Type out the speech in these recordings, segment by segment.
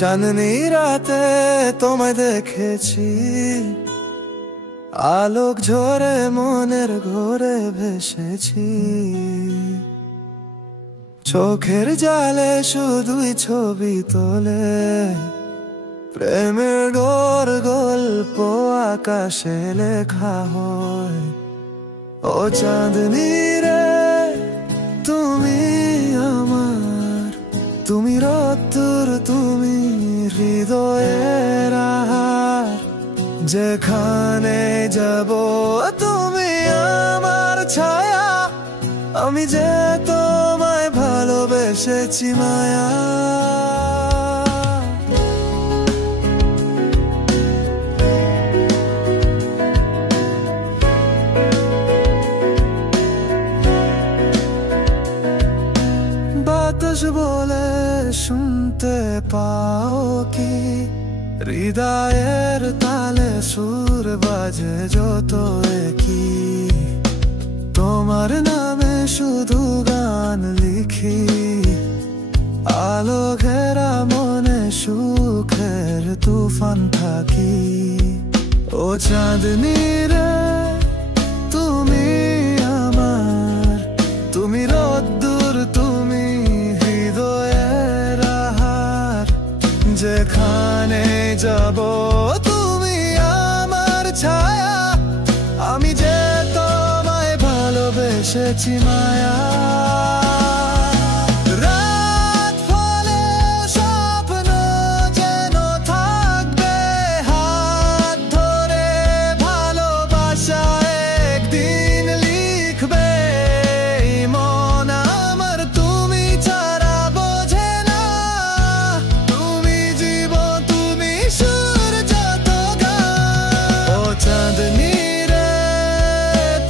চাঁদনি রাতে তোমায় দেখেছি, আলোক ঝরে মনের ঘোরে ভেসেছি। চোখের জালে শুধুই ছবি তোলে, প্রেমের গল্প আকাশে লেখা হয়। ও চাঁদনি রে তুমি আমার, তুমি রোদ্দুর, তুমি হৃদয়ের আহার। যেখানে যাব তুমি আমার ছায়া, আমি যে তোমায় ভালোবেসেছি মায়া। বাতাস বলে শুনতে পাও কি, হৃদয়ের তালে সুর বাজে যত কি। তোমার নামে শুধু গান লিখি, আলো ঘেরা মনে সুখের তুফান থাকি। ও চাঁদনি রে তুমি আমার, তুমি রোদ্দুর, তুমি হৃদয়ের আহার। যেখানে যাব তুমি আমার ছায়া, আমি যে তোমায় ভালোবেসেছি মায়া। রাত ফলে স্বপ্ন যেন থাকবে হাত ধরে, ভালোবাসা একদিন লিখবে মন আমার। তুমি ছাড়া বোঝে না, তুমি জীবন, তুমি সুর যত গান। ও চাঁদনি রে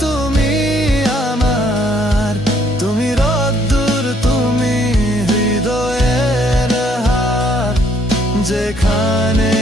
তুমি আমার, তুমি রোদ্দুর, তুমি হৃদয়ের হার। যেখানে